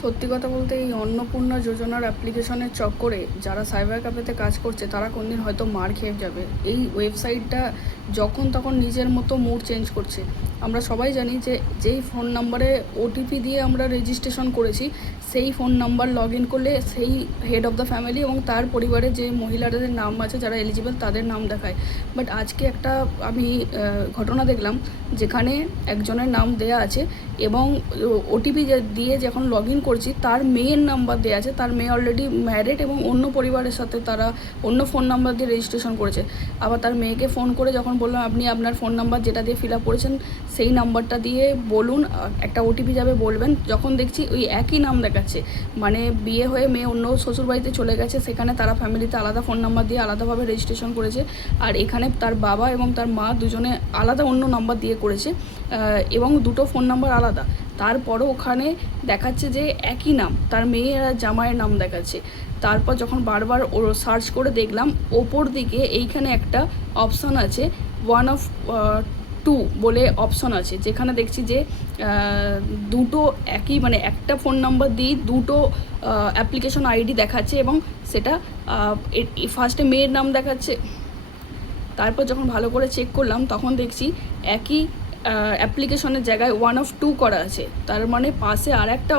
সত্যি কথা বলতে এই অন্নপূর্ণা যোজনার অ্যাপ্লিকেশনের চক্করে যারা সাইবার ক্যাফেতে কাজ করছে তারা কোনদিন হয়তো মার খেয়ে যাবে। এই ওয়েবসাইটটা যখন তখন নিজের মতো মুড চেঞ্জ করছে। আমরা সবাই জানি যে যেই ফোন নাম্বারে ওটিপি দিয়ে আমরা রেজিস্ট্রেশন করেছি সেই ফোন নাম্বার লগ ইন করলে সেই হেড অফ দ্য ফ্যামিলি এবং তার পরিবারে যে মহিলাদের নাম আছে যারা এলিজিবল তাদের নাম দেখায়। বাট আজকে একটা আমি ঘটনা দেখলাম যেখানে একজনের নাম দেয়া আছে এবং ওটিপি দিয়ে যখন লগ ইন করছি তার মেয়ের নাম্বার দেওয়া আছে। তার মেয়ে অলরেডি ম্যারিড এবং অন্য পরিবারের সাথে তারা অন্য ফোন নাম্বার দিয়ে রেজিস্ট্রেশন করেছে। আবার তার মেয়েকে ফোন করে যখন বললাম আপনি আপনার ফোন নাম্বার যেটা দিয়ে ফিল আপ করেছেন সেই নাম্বারটা দিয়ে বলুন, একটা ওটিপি যাবে বলবেন, যখন দেখছি ওই একই নাম দেখাচ্ছে। মানে বিয়ে হয়ে মেয়ে অন্য শ্বশুরবাড়িতে চলে গেছে, সেখানে তারা ফ্যামিলিতে আলাদা ফোন নাম্বার দিয়ে আলাদাভাবে রেজিস্ট্রেশন করেছে। আর এখানে তার বাবা এবং তার মা দুজনে আলাদা অন্য নাম্বার দিয়ে করেছে এবং দুটো ফোন নাম্বার আলাদা। তারপরও ওখানে দেখাচ্ছে যে একই নাম, তার মেয়ে আর জামাইয়ের নাম দেখাচ্ছে। তারপর যখন বারবার ও সার্চ করে দেখলাম ওপর দিকে এইখানে একটা অপশান আছে 1 of 2 বলে অপশন আছে, যেখানে দেখছি যে দুটো একই মানে একটা ফোন নাম্বার দিয়ে দুটো অ্যাপ্লিকেশন আইডি দেখাচ্ছে এবং সেটা ফার্স্টে মেয়ের নাম দেখাচ্ছে। তারপর যখন ভালো করে চেক করলাম তখন দেখছি একই অ্যাপ্লিকেশনের জায়গায় 1 of 2 করা আছে। তার মানে পাশে আর একটা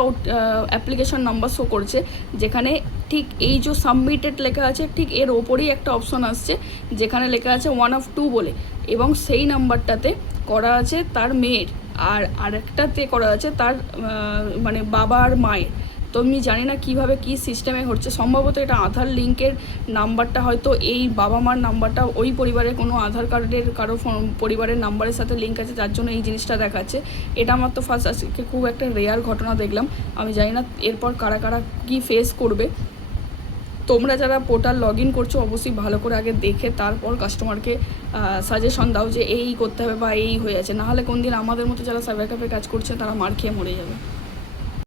অ্যাপ্লিকেশন নাম্বার শো করছে, যেখানে ঠিক এই যে সাবমিটেড লেখা আছে ঠিক এর ওপরেই একটা অপশন আসছে যেখানে লেখা আছে 1 of 2 বলে, এবং সেই নাম্বারটাতে করা আছে তার মেয়ের আর আরেকটাতে করা আছে তার মানে বাবা আর মায়ের। তো আমি জানি না কীভাবে কী সিস্টেমে হচ্ছে, সম্ভবত এটা আধার লিঙ্কের নাম্বারটা হয়তো এই বাবা মার নাম্বারটা ওই পরিবারের কোনো আধার কার্ডের কারো পরিবারের নাম্বারের সাথে লিঙ্ক আছে, যার জন্য এই জিনিসটা দেখাচ্ছে। এটা আমার তো ফার্স্ট আজকে খুব একটা রেয়ার ঘটনা দেখলাম। আমি জানি না এরপর কারা কারা কী ফেস করবে। তোমরা যারা পোর্টাল লগ ইন করছো অবশ্যই ভালো করে আগে দেখে তারপর কাস্টমারকে সাজেশন দাও যে এই করতে হবে বা এই হয়ে আছে, নাহলে কোন দিন আমাদের মতো যারা সাইবার ক্যাফে কাজ করছে তারা মার খেয়ে মরে যাবে।